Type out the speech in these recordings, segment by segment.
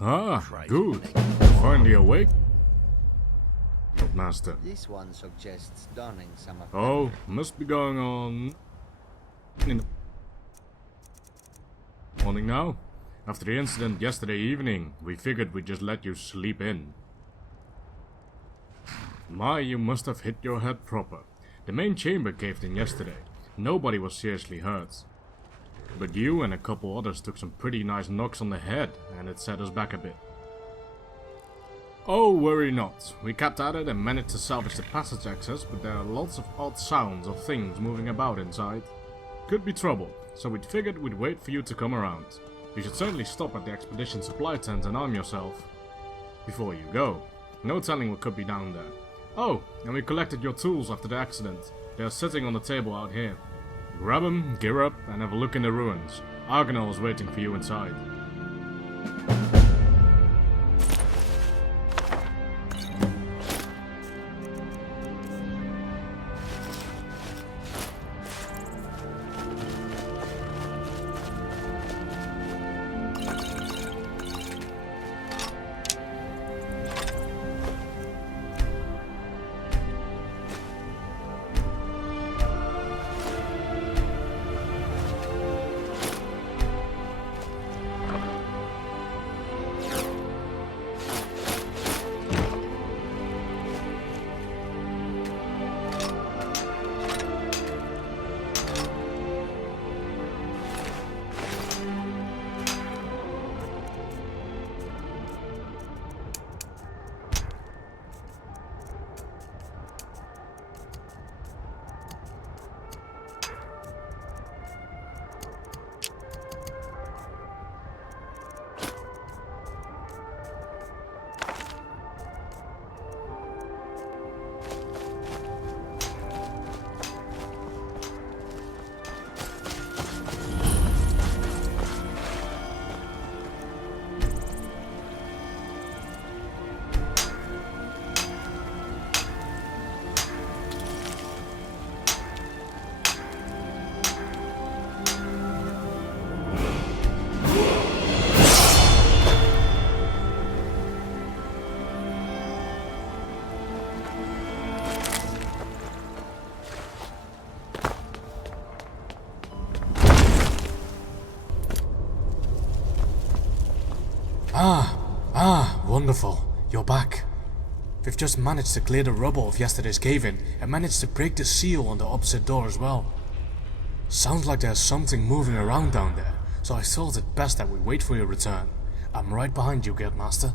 Ah, Crazy good. thing. Finally awake? Master. This one suggests donning some of Oh, must be going on in the morning now. After the incident yesterday evening, we figured we'd just let you sleep in. My, you must have hit your head proper. The main chamber caved in yesterday. Nobody was seriously hurt. But you and a couple others took some pretty nice knocks on the head, and it set us back a bit. Oh, worry not. We kept at it and managed to salvage the passage access, but there are lots of odd sounds of things moving about inside. Could be trouble, so we figured we'd wait for you to come around. You should certainly stop at the expedition supply tent and arm yourself. Before you go. No telling what could be down there. Oh, and we collected your tools after the accident. They are sitting on the table out here. Grab them, gear up, and have a look in the ruins. Argonel is waiting for you inside. Wonderful. You're back. We've just managed to clear the rubble of yesterday's cave-in and managed to break the seal on the opposite door as well. Sounds like there's something moving around down there, so I thought it best that we wait for your return. I'm right behind you, Guildmaster.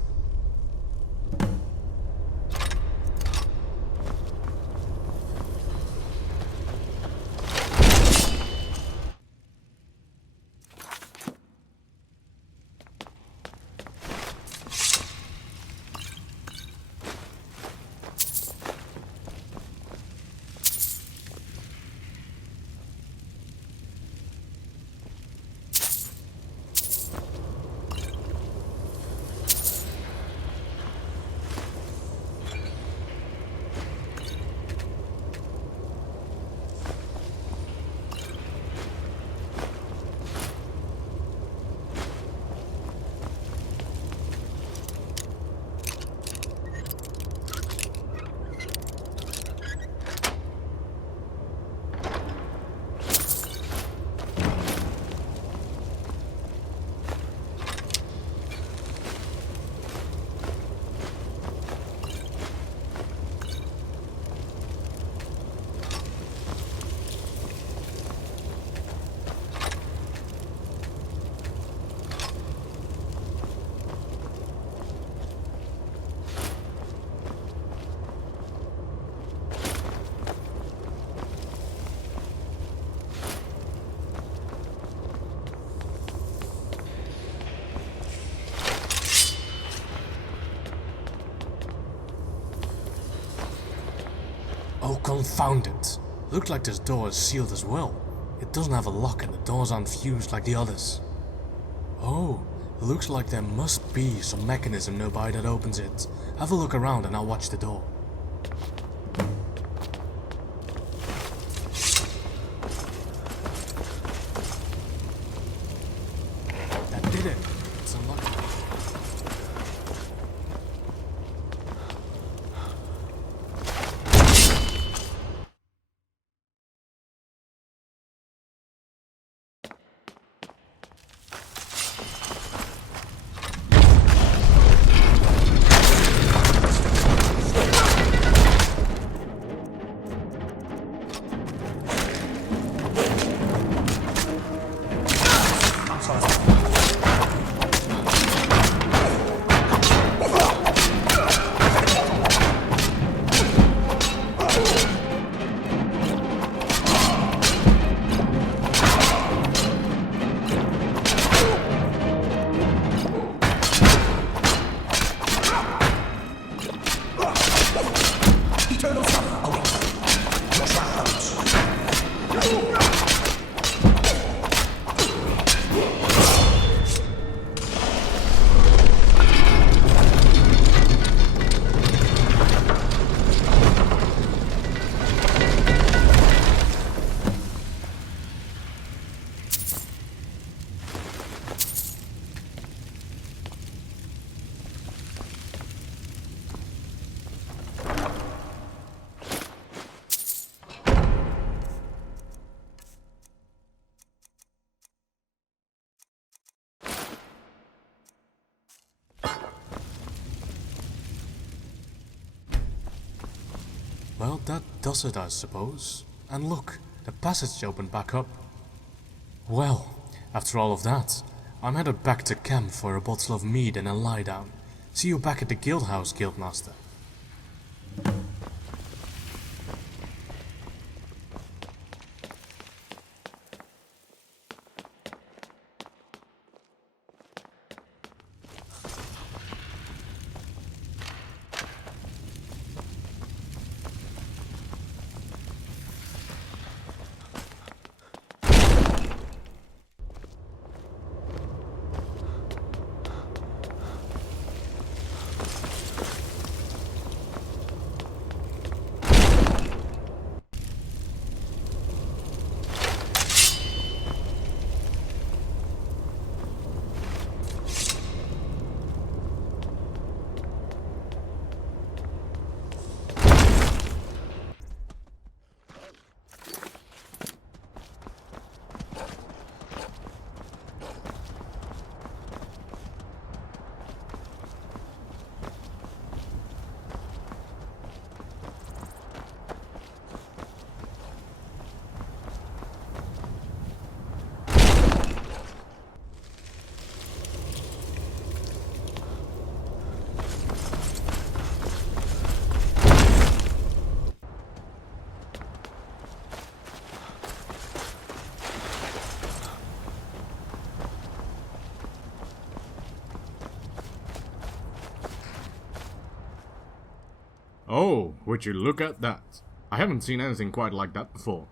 Oh, confound it. Looks like this door is sealed as well. It doesn't have a lock and the doors aren't fused like the others. Oh, looks like there must be some mechanism nearby that opens it. Have a look around and I'll watch the door. That did it. It's unlocked. Well, that does it, I suppose. And look, the passage opened back up. Well, after all of that, I'm headed back to camp for a bottle of mead and a lie down. See you back at the guild house, Guildmaster. Oh, would you look at that? I haven't seen anything quite like that before.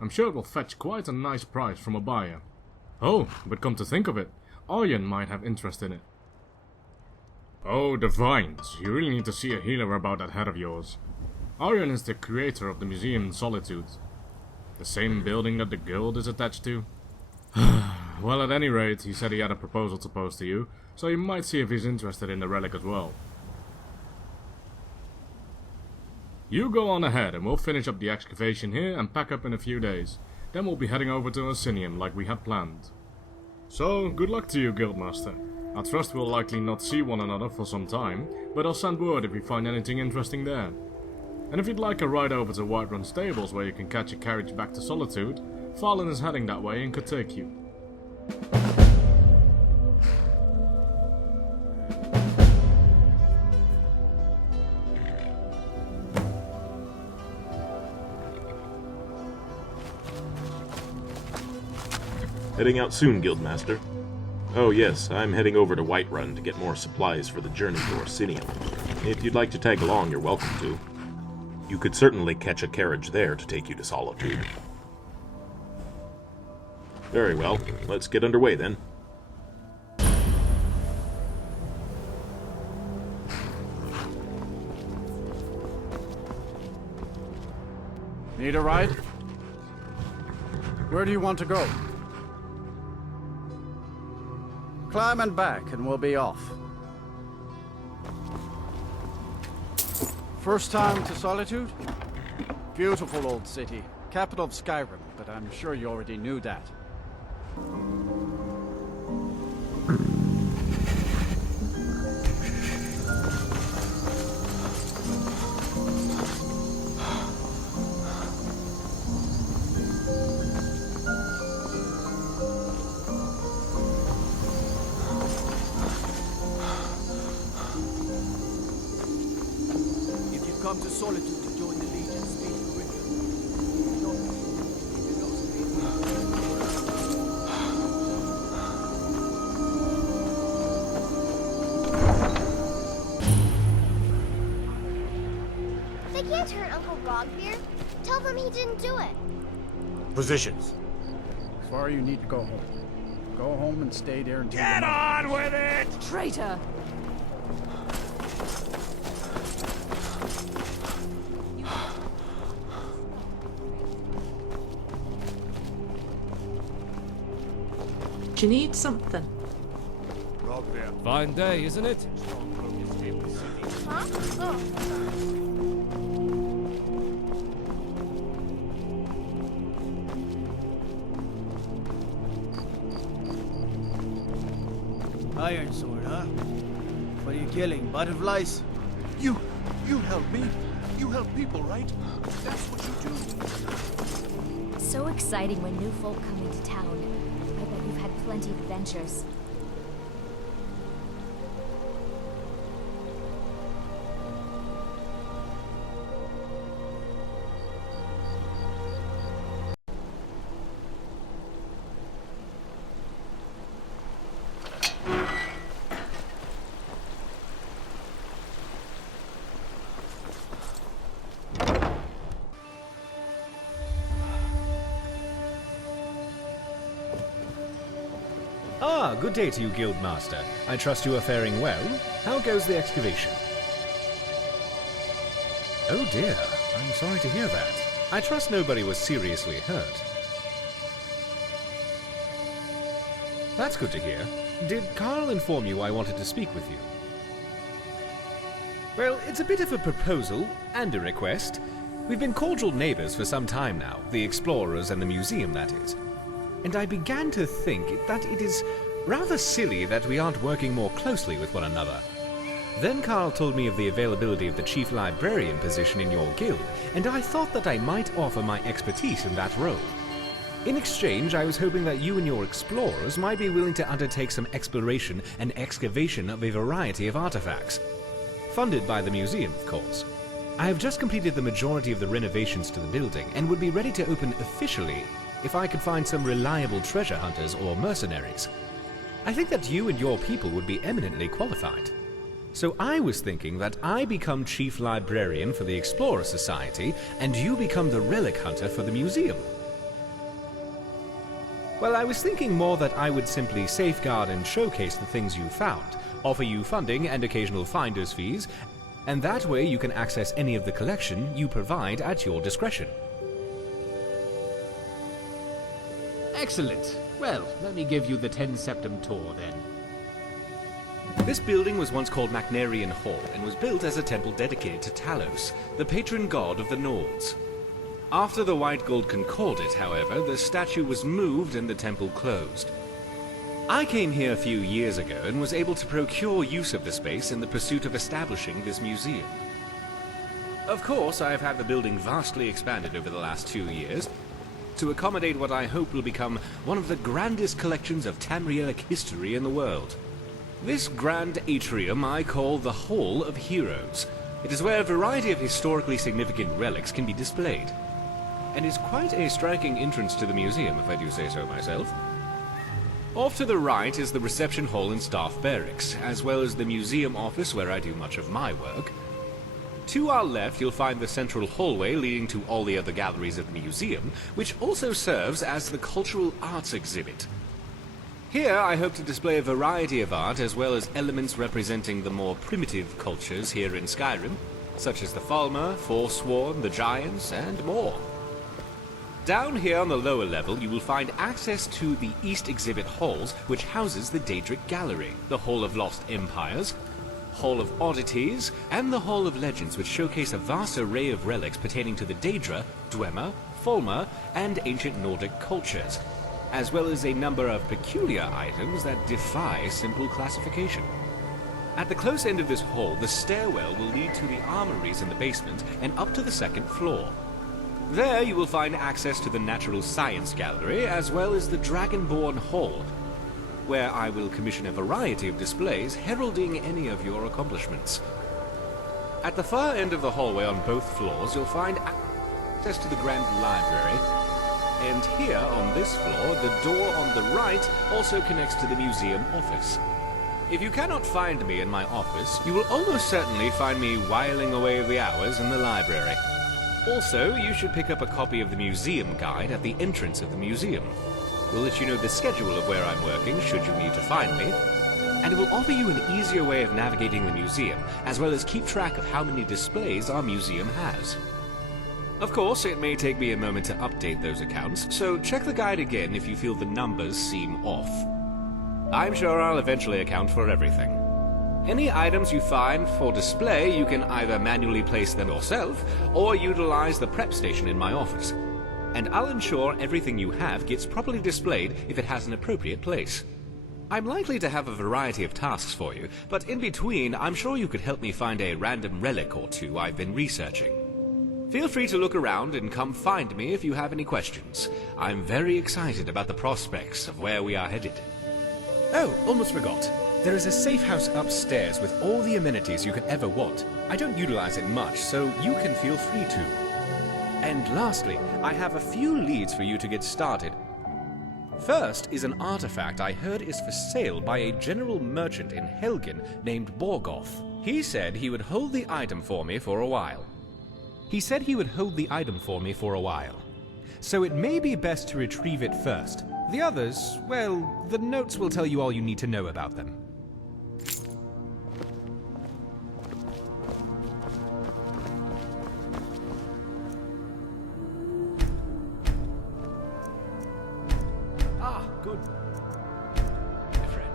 I'm sure it will fetch quite a nice price from a buyer. Oh, but come to think of it, auryen might have interest in it. Oh, the vines. You really need to see a healer about that head of yours. Auryen is the creator of the museum in Solitude. The same building that the guild is attached to. Well, at any rate, he said he had a proposal to pose to you, so you might see if he's interested in the relic as well. You go on ahead and we'll finish up the excavation here and pack up in a few days. Then we'll be heading over to Orsinium like we had planned. So, good luck to you, Guildmaster. I trust we'll likely not see one another for some time, but I'll send word if we find anything interesting there. And if you'd like a ride over to Whiterun Stables where you can catch a carriage back to Solitude, Farlin is heading that way and could take you. Heading out soon, Guildmaster. Oh yes, I'm heading over to Whiterun to get more supplies for the journey to Orsinium. If you'd like to tag along, you're welcome to. You could certainly catch a carriage there to take you to Solitude. Very well, let's get underway then. Need a ride? Where do you want to go? Climb and back and we'll be off. First time to Solitude? Beautiful old city, capital of Skyrim, but I'm sure you already knew that. Come to Solitude to join the Legion, speak to Richard. They can't hurt Uncle Rogbeard. Tell them he didn't do it. Positions. Sorry, you need to go home. Go home and stay there until Get on with it! Traitor! Do you need something? Fine day, isn't it? Huh? Oh. Iron sword, huh? What are you killing? Butterflies? You help me? You help people, right? That's what you do. So exciting when new folk come into town. I bet you've had plenty of adventures. Ah, good day to you, Guildmaster. I trust you are faring well. How goes the excavation? Oh dear, I'm sorry to hear that. I trust nobody was seriously hurt. That's good to hear. Did Carl inform you I wanted to speak with you? Well, it's a bit of a proposal and a request. We've been cordial neighbors for some time now, the explorers and the museum, that is. And I began to think that it is rather silly that we aren't working more closely with one another. Then Carl told me of the availability of the chief librarian position in your guild, and I thought that I might offer my expertise in that role. In exchange, I was hoping that you and your explorers might be willing to undertake some exploration and excavation of a variety of artifacts. Funded by the museum, of course. I have just completed the majority of the renovations to the building and would be ready to open officially if I could find some reliable treasure hunters or mercenaries. I think that you and your people would be eminently qualified. So I was thinking that I become Chief Librarian for the Explorer Society, and you become the Relic Hunter for the museum. Well, I was thinking more that I would simply safeguard and showcase the things you found, offer you funding and occasional finder's fees, and that way you can access any of the collection you provide at your discretion. Excellent. Well, let me give you the 10 Septem tour then. This building was once called Macnarian Hall and was built as a temple dedicated to Talos, the patron god of the Nords. After the White Gold Concordat, however, the statue was moved and the temple closed. I came here a few years ago and was able to procure use of the space in the pursuit of establishing this museum. Of course, I have had the building vastly expanded over the last 2 years to accommodate what I hope will become one of the grandest collections of Tamrielic history in the world. This grand atrium I call the Hall of Heroes. It is where a variety of historically significant relics can be displayed, and is quite a striking entrance to the museum, if I do say so myself. Off to the right is the reception hall and staff barracks, as well as the museum office where I do much of my work. To our left, you'll find the central hallway leading to all the other galleries of the museum, which also serves as the cultural arts exhibit. Here, I hope to display a variety of art, as well as elements representing the more primitive cultures here in Skyrim, such as the Falmer, Forsworn, the Giants, and more. Down here on the lower level, you will find access to the East Exhibit Halls, which houses the Daedric Gallery, the Hall of Lost Empires, Hall of Oddities, and the Hall of Legends, which showcase a vast array of relics pertaining to the Daedra, Dwemer, Falmer, and ancient Nordic cultures, as well as a number of peculiar items that defy simple classification. At the close end of this hall, the stairwell will lead to the armories in the basement and up to the second floor. There you will find access to the Natural Science Gallery, as well as the Dragonborn Hall, where I will commission a variety of displays heralding any of your accomplishments. At the far end of the hallway on both floors, you'll find access to the Grand Library, and here on this floor, the door on the right also connects to the museum office. If you cannot find me in my office, you will almost certainly find me whiling away the hours in the library. Also, you should pick up a copy of the museum guide at the entrance of the museum. We'll let you know the schedule of where I'm working, should you need to find me, and it will offer you an easier way of navigating the museum, as well as keep track of how many displays our museum has. Of course, it may take me a moment to update those accounts, so check the guide again if you feel the numbers seem off. I'm sure I'll eventually account for everything. Any items you find for display, you can either manually place them yourself, or utilize the prep station in my office. And I'll ensure everything you have gets properly displayed if it has an appropriate place. I'm likely to have a variety of tasks for you, but in between, I'm sure you could help me find a random relic or two I've been researching. Feel free to look around and come find me if you have any questions. I'm very excited about the prospects of where we are headed. Oh, almost forgot. There is a safe house upstairs with all the amenities you could ever want. I don't utilize it much, so you can feel free to. And lastly, I have a few leads for you to get started. First is an artifact I heard is for sale by a general merchant in Helgen named Borgoff. He said he would hold the item for me for a while. So it may be best to retrieve it first. The others, well, the notes will tell you all you need to know about them. Ah, good. My friend.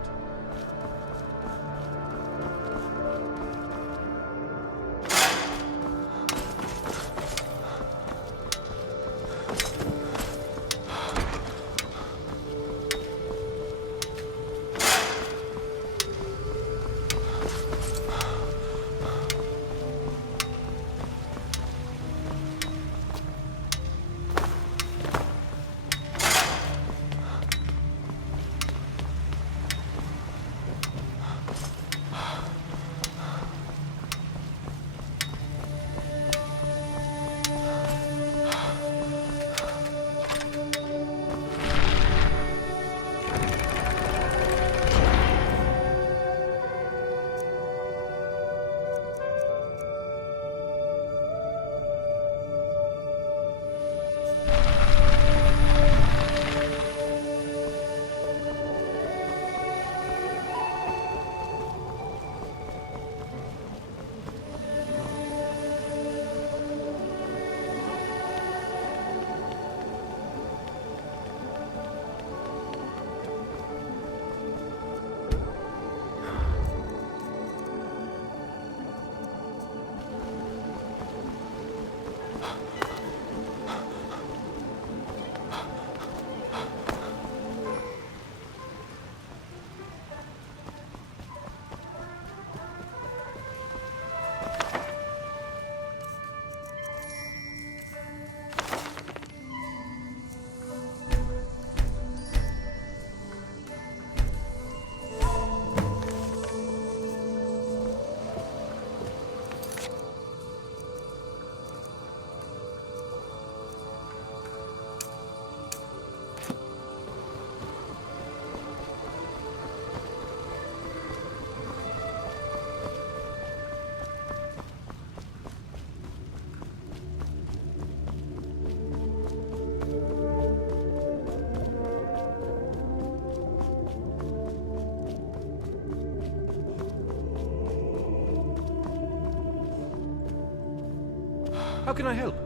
How can I help?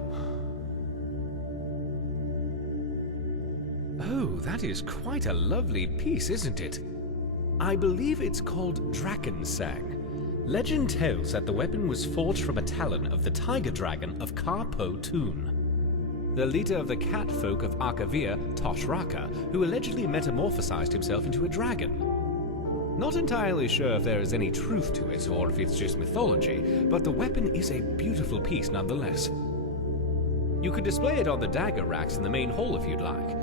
Oh, that is quite a lovely piece, isn't it? I believe it's called Drakensang. Legend tells that the weapon was forged from a talon of the tiger dragon of Karpo Toon, the leader of the cat folk of Arkavir, Toshraka, who allegedly metamorphosized himself into a dragon. Not entirely sure if there is any truth to it or if it's just mythology, but the weapon is a beautiful piece nonetheless. You could display it on the dagger racks in the main hall if you'd like.